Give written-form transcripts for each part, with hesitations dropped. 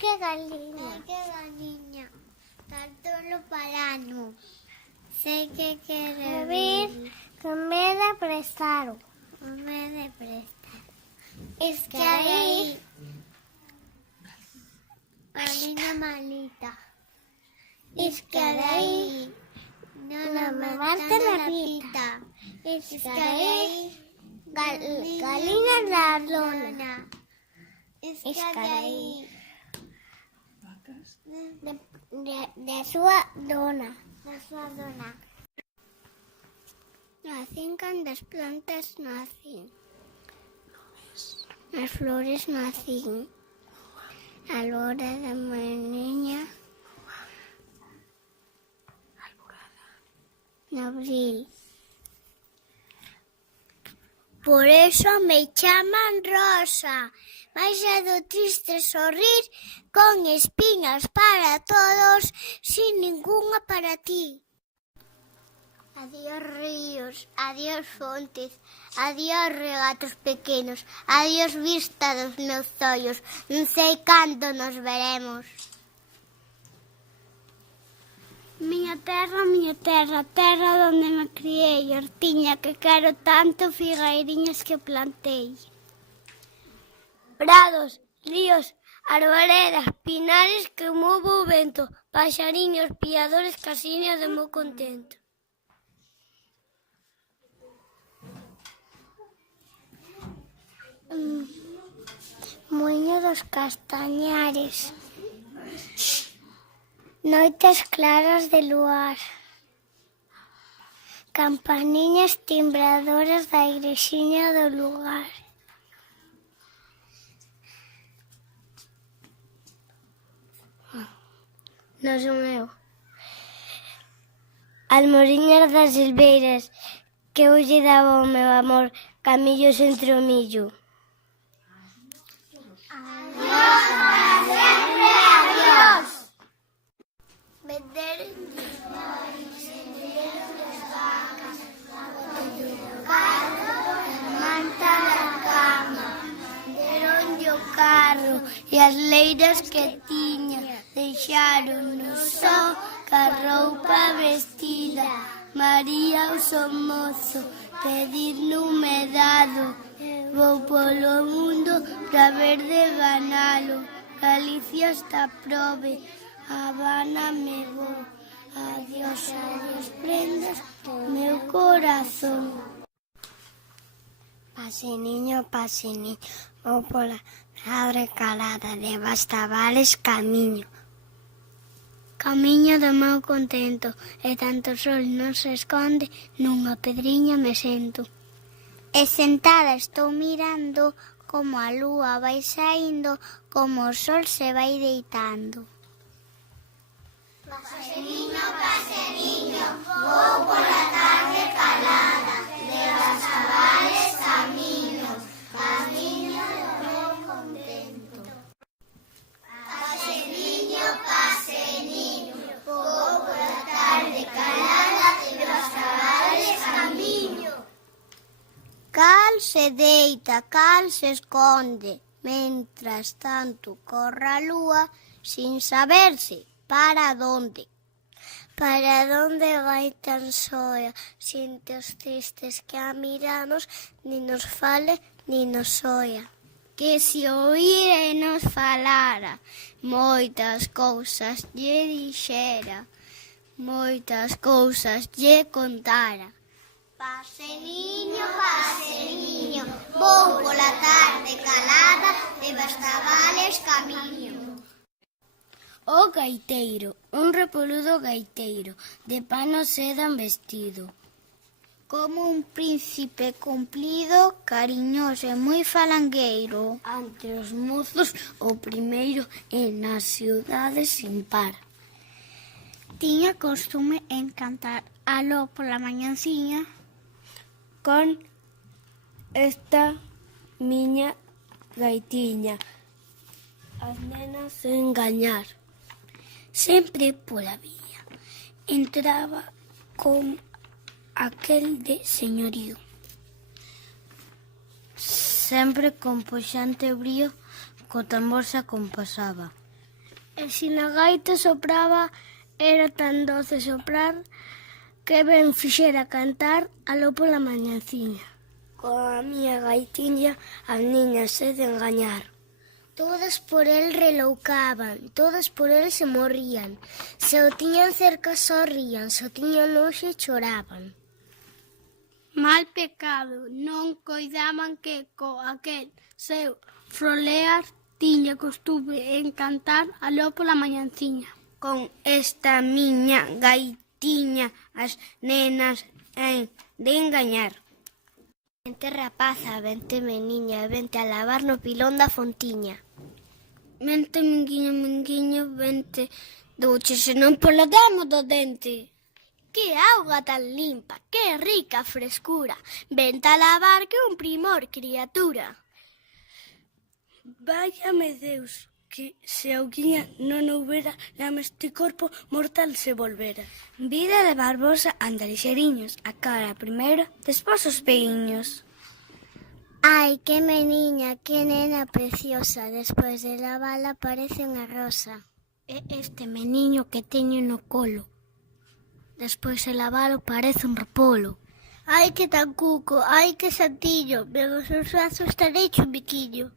que galiña, tartolo parano. Sei que quere vir, que me de prestaro. Me de prestar. Escarei, galiña malita. Escarei, no me mate la pita. Escarei, galiña da lona. Escarei, de súa dona. Nacen cando as plantas nacen. As flores nacen. A lora da maniña. En abril. Por eso me chaman Rosa. Mais é do triste sorrir, con espiñas para todos, sin ningunha para ti. Adiós ríos, adiós fontes, adiós regatos pequenos, adiós vista dos meus ollos, non sei cando nos veremos. Miña terra, terra donde me criei, hortiña que quero tanto, figueiriñas que plantei. Prados, ríos, arboredas, pinares que movo o vento, paxariños, piadores, casiñas de moi contento. Muiño dos Castañares. Noites claras de luar. Campaniñas timbradoras da igrexiña do lugar. Non son eu. Almoriñas das silveiras, que eu lle daba o meu amor, camillos entre o millo. Adiós, para sempre, adiós. Vender manta da cama, deronlle o carro e as leiras que tiña, deixáronos só ca roupa vestida. María o somozo, pedir numedado, vou polo mundo pra ver de ganalo. Galicia está probe, Habana me vou. Adiós, adiós, prendas meu corazón. Paseniño, vou pola abre calada de Bastavales camiño. Camiño do meu contento, e tanto sol non se esconde, nunha pedriña me sento. E sentada estou mirando como a lúa vai saindo, como o sol se vai deitando. Paseniño, vou pola tarde calada, de Bastavales camiño, camiño do meu contento. Paseniño, vou pola tarde calada, de Bastavales camiño. Cal se deita, cal se esconde, mentras tanto corre a lúa, sin saberse para onde. Para onde vai tan soa, xente os tristes que a miramos, ni nos fale, ni nos oia. Que se oíra e nos falara, moitas cousas lle dixera, moitas cousas lle contara. Paseniño, vou pola tarde calada, de Bastavales camiño. O gaiteiro, un repoludo gaiteiro, de pano sedan vestido. Como un príncipe cumplido, cariñoso e moi falangueiro. Ante os mozos, o primeiro e nas ciudades sin par. Tiña costume en cantar aló pola mañanciña con esta miña gaitiña. As nenas sen gañar. Sempre pola vía entraba con aquel de señorío, sempre con puxante brío, co tambor se acompasaba. E si na gaita sopraba, era tan doce soprar que ben fixera cantar aló pola mañanciña. Coa miña gaitiña as niñas se de engañar. Todas por el reloucaban, todas por el se morrían. Se o tiñan cerca sorrían, se o tiñan lonxe choraban. Mal pecado, non coidaban que co aquel seu frolear tiña costume en cantar aló pola mañanciña. Con esta miña gaitiña as nenas en de engañar. Vente rapaza, vente meniña, vente a lavar no pilón da fontiña. Vente minguiño, minguiño, vente duche, senón polo demo do dente. Que auga tan limpa, que rica frescura, vente a lavar que un primor, criatura. Váyame Deus, que se auguiña non houbera, lama este corpo mortal se volvera. Vida de Barbosa anda lixeriños, a cara primeiro, despois os peiños. Ai, que meniña, que nena preciosa, despois de lavala parece unha rosa. É este meniño que teño no colo, despois de lavalo parece un repolo. Ai, que tan cuco, ai, que santillo, ben os seus brazos tan hecho un biquiño.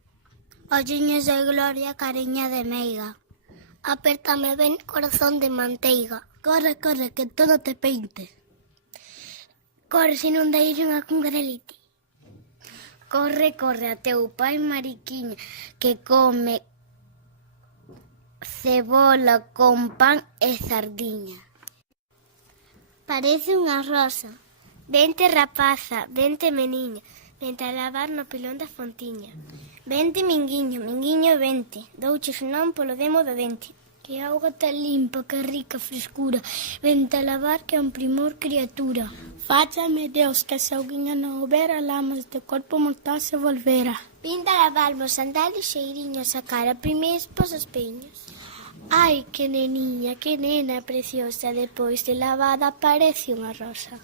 Olliños de gloria, cariña de meiga, apértame ben corazón de manteiga. Corre, corre, que todo te peinte. Corre, se non dais unha cungrelite. Corre, corre a teu pai mariquiña, que come cebola con pan e sardiña. Parece unha rosa. Vente rapaza, vente meniña, vente a lavar no pilón da fontiña. Vente minguiño, minguiño vente, douche senón polo demo do dente. Que auga tan limpa, que rica frescura, vente a lavar que é un primor, criatura. Fáchame Deus, que se auguiña non houbera, lamas de corpo mortal se volvera. Vinda a lavarmos sandales xeiriños a cara, primeiros pos os peiños. Ai, que neniña, que nena preciosa, depois de lavada parece unha rosa.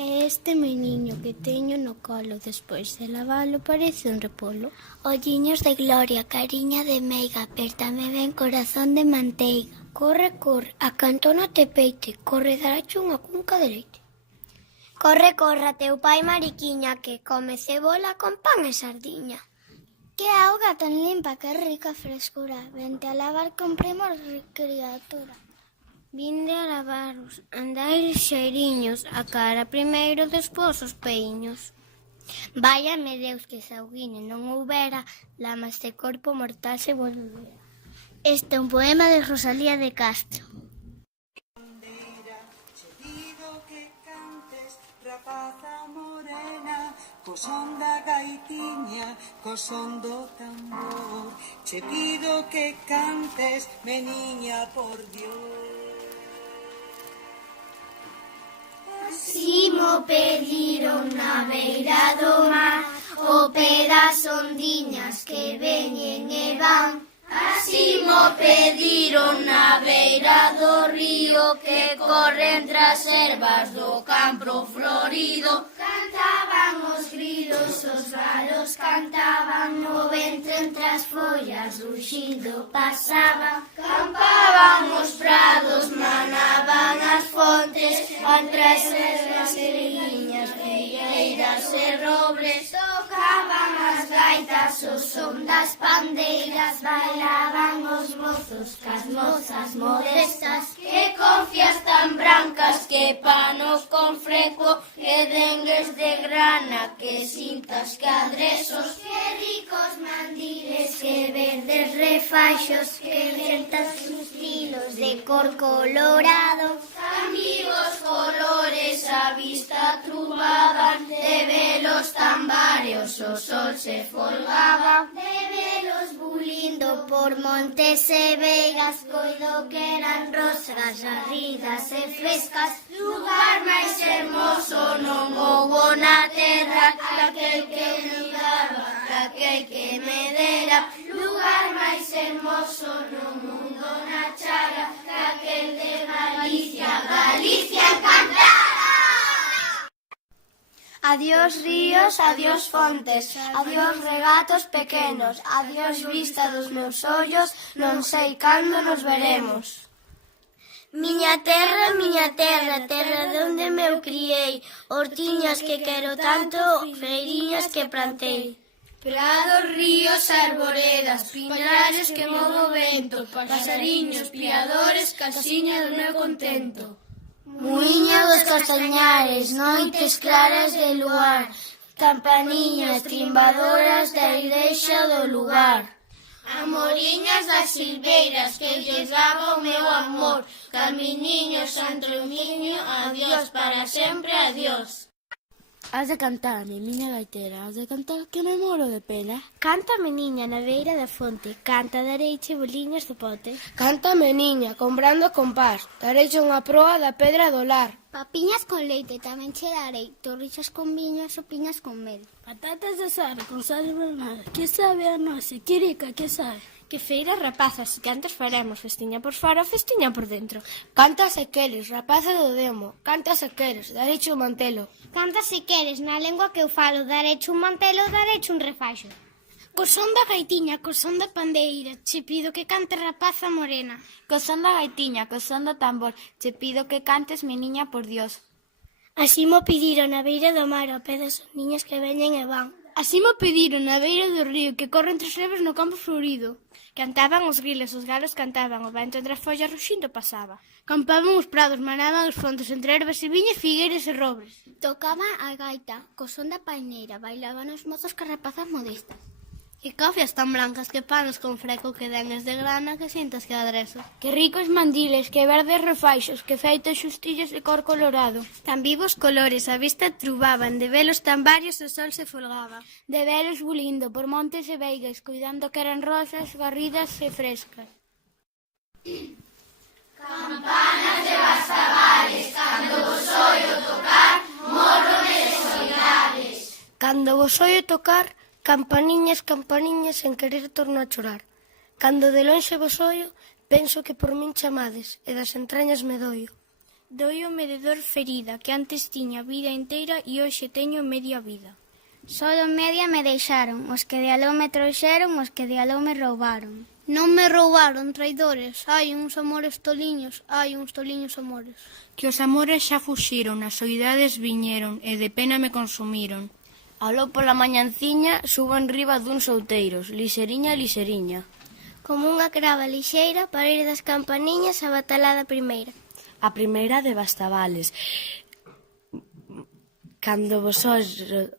E este meniño que teño no colo, despois de lavalo parece un repolo. Olliños de gloria, cariña de meiga, apértame ben corazón de manteiga. Corre, corre, a cantona te peite, corre darache unha cunca de leite. Corre, corre a teu pai mariquiña, que come cebola con pan e sardiña. Que auga tan limpa, que rica frescura, vente a lavar con primor, criatura. Vinde a lavaros, andai xeiriños, a cara primeiro, despois os peiños. Váyame Deus, que se auguine non houbera, lamas de corpo mortal se volvera. Este é un poema de Rosalía de Castro. Che pido que cantes, rapaza morena, co son da gaitiña, co son do tambor. Che pido que cantes, meniña, por Dios. Si mo pediron na beira do mar, o pé das ondiñas que veñen e van. Así mo pediron na beira do río, que corren tras ervas do campo florido. Cantaban os grilos, os galos cantaban, no ventre entre as follas ruxindo pasaban. Campaban os prados, manaban as fontes, entre as seriñas, figueiras e robles. Tocaban as gaitas, o son das pandeiras, bailaban os mozos cas mozas modestas, que con fias tan brancas, que panos con freco, que dengues de grana, que cintas, que adresos, que ricos mandiles, que verdes refaixos, que ventas hilos de cor colorado. Tan vivos colores a vista trubaban, de velos tan varios o sol se folgaba, de velos bulindo por montes e vegas, coido que eran rosas arridas e frescas. Lugar máis hermoso non houbo na terra, aquel que me daba, aquel que me dera. Lugar máis hermoso no mundo na chara, aquel de Galicia, Galicia encantada. Adiós ríos, adiós fontes, adiós regatos pequenos, adiós vista dos meus ollos, non sei cando nos veremos. Miña terra, terra donde me eu criei, hortiñas que quero tanto, feiriñas que plantei. Prados, ríos, arboredas, pinares que move o vento, pasariños, piadores, casiña do meu contento. Muiño dos castañares, noites claras de luar, campaniñas trimbadoras da igrexa do lugar. Amoriñas das silveiras que lles daba o meu amor, caminiño, santromiño, adiós para sempre, adiós. Has de cantarme, miña gaitera, has de cantar que me moro de pena. Cántame, niña, na beira da fonte, canta, dareiche boliños de pote. Cántame, niña, comprando compás, dareiche unha proa da pedra do lar. Papiñas con leite tamén che darei, torrixos con viño, sopiñas con mel. Patatas de sal con sal granada, que sabe a noce, quirica, que sabe. Que feira, rapazas, cantos faremos, festiña por fora, festiña por dentro. Canta se queres, rapaza do demo, canta se queres, dareiche o mantelo. Canta se queres, na lengua que eu falo, dareiche un mantelo, dareiche un refaxo. Co son da gaitiña, co son da pandeira, che pido que cante rapaza morena. Co son da gaitiña, co son do tambor, che pido que cantes, mi niña, por Dios. Así mo pediron na beira do mar, ao pé das niñas que veñen e van. Así mo pediron na beira do río, que corren tres leves no campo florido. Cantaban os grilos, os galos cantaban, o vento entre as follas ruxindo pasaba. Campaban os prados, manaban os fontes, entre ervas e viñas, figueiras e robres. Tocaba a gaita, co son da paineira, bailaban os mozos que rapazas modestas. Que cofias tan blancas, que panos con freco, que denes de grana, que sintas que adreso. Que ricos mandiles, que verdes refaixos, que feitos xustillos de cor colorado. Tan vivos colores, a vista trubaban, de velos tan varios o sol se folgaba. De velos bulindo por montes e veigas, cuidando que eran rosas, garridas e frescas. Campanas de Bastavales, cando vos oio tocar, mórrome de soidades. Cando vos oio tocar, campaniñas, campaniñas, sen querer torno a chorar. Cando de lonxe vos oio, penso que por min chamades, e das entrañas me doio. Doio-me de dor ferida, que antes tiña vida inteira e hoxe teño media vida. Solo media me deixaron, os que de aló me trouxeron, os que de aló me roubaron. Non me roubaron, traidores, hai uns amores toliños, hai uns toliños amores. Que os amores xa fuxiron, as soidades viñeron, e de pena me consumiron. Aló pola mañanciña, subo en riba duns outeiros, lixeriña, lixeriña. Como unha crava lixeira para ir das campaniñas á batalada primeira. A primeira de Bastavales. Cando vos oio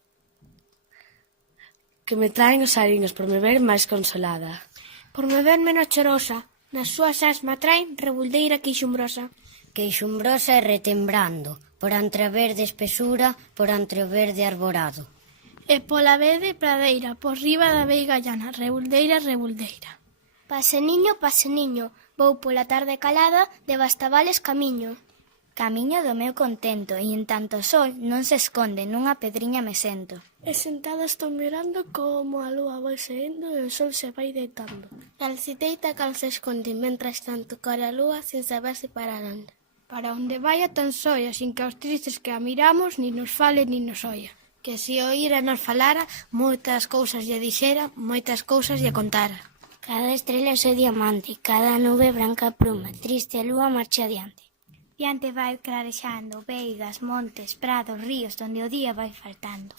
que me traen os ariños por me ver máis consolada. Por me ver menos chorosa, nas súas asma traen rebuldeira queixumbrosa. Queixumbrosa e retembrando, por entre a verde espesura, por entre o verde arborado. E pola verde pradeira, por riba da veiga llana, rebuldeira, rebuldeira. Paseniño, paseniño, vou pola tarde calada, de Bastavales camiño. Camiño do meu contento, e en tanto o sol non se esconde, nunha pedriña me sento. E sentada estou mirando como a lúa vai saendo e o sol se vai deitando. Calciteita cal se esconde, mentras tanto cara a lúa sin saber se para onde. Para onde vai a tan soia, sin que os tristes que a miramos ni nos fale ni nos oia. Que se oíra nos falara, moitas cousas lle dixera, moitas cousas lle contara. Cada estrela é o seu diamante, cada nube branca pluma, triste a lúa marcha adiante. Diante vai clarexando, veigas, montes, prados, ríos, donde o día vai faltando.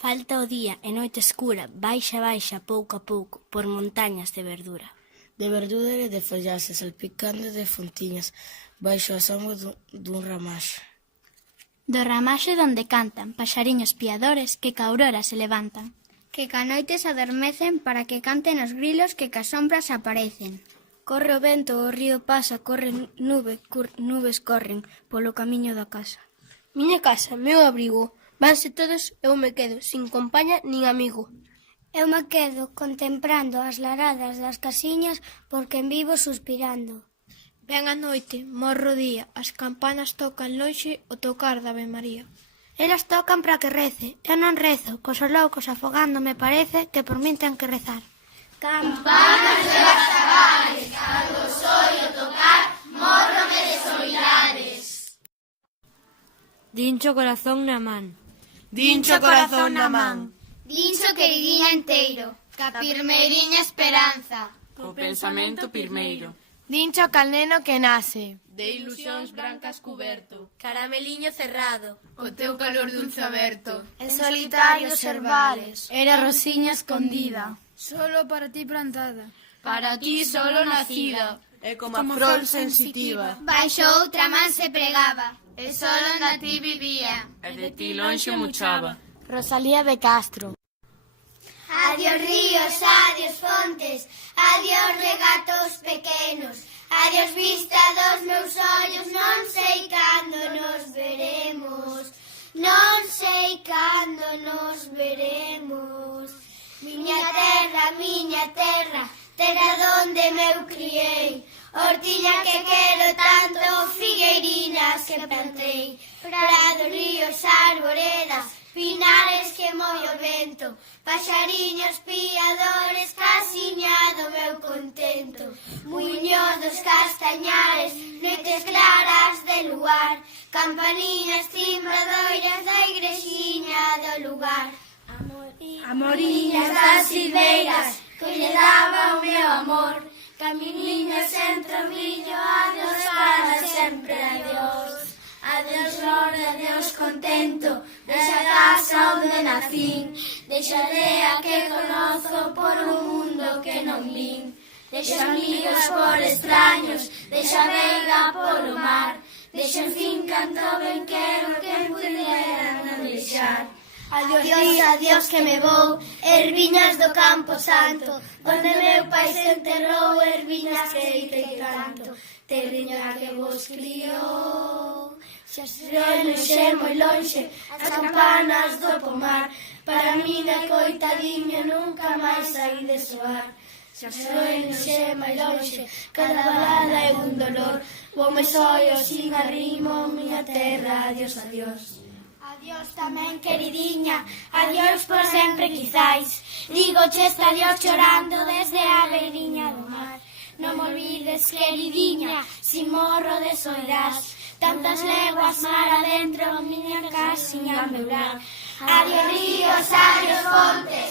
Falta o día e noite escura, baixa, baixa, pouco a pouco, por montañas de verdura. De verdura e de follaxe, salpicando de fontiñas, baixo a sombra dun ramaxe. Do ramaxe donde cantan, paxariños piadores que ca aurora se levantan. Que ca noite se adormecen para que canten os grilos que ca sombras aparecen. Corre o vento, o río pasa, corre nubes corren polo camiño da casa. Miña casa, meu abrigo, vanse todos, eu me quedo, sin compaña nin amigo. Eu me quedo contemplando as laradas das casiñas porque en vivo suspirando. Ven a noite, morro o día, as campanas tocan lonxe o tocar da Ave María. Elas tocan para que rece, eu non rezo, cos loucos afogando me parece que por min ten que rezar. Campanas de Bastavales, cando os oio tocar, mórrome de soidades. Dincho corazón na man, Dincho corazón na man. Dincho queridiña enteiro, ca pirmeiriña esperanza. Co pensamento pirmeiro. Dincho cal neno que nace. De ilusións brancas cuberto. Carameliño cerrado. O teu calor dulce aberto. En solitarios herbales. Era rosiña escondida. Solo para ti plantada. Para ti solo nacida. É como a flor sensitiva. Baixo outra man se pregaba, E solo na ti vivía. E de ti lonxe muchaba. Rosalía de Castro. Adiós ríos, adiós fontes, adiós regatos pequenos, adiós vista dos meus ollos, non sei cando nos veremos, non sei cando nos veremos. Miña terra, terra donde meu criei, hortiña que quero tanto, figueirinas que plantei, prados, ríos, arboredas, pinares que moe o vento, paxariños piadores, casiña do meu contento, muiños dos castañares, noites claras de luar, campaniñas timbradoiras da igrexiña do lugar, amoriñas das silveiras, que lle daba o meu amor, caminiños entre o millo, adiós para sempre, adiós. Adiós gloria, adiós contento, deixa a casa onde nacín, deixa a aldea que conozo por un mundo que non vin, deixa amigos por extraños, deixa a veiga polo mar, deixa en fin canto ben quero que pudera non deixar. Adiós, adiós que me vou, erviñas do Campo Santo, onde meu pai se enterrou, erviñas que heitei tanto, terriña que vos criou. Xa sei moi lonxe, as campanas do pomar, para min é coitadiño, nunca máis hai de soar. Xa sei moi lonxe, cada balada é un dolor, voume soio sin arrimo, miña terra, adiós, adiós. Adiós tamén, queridiña, adiós por sempre quizais, digo este adiós chorando desde a beiriña do mar. Non me olvides, queridiña, si morro de soidade, tantas leguas mar adentro, miña casiña meu lar. Adiós ríos, adiós fontes,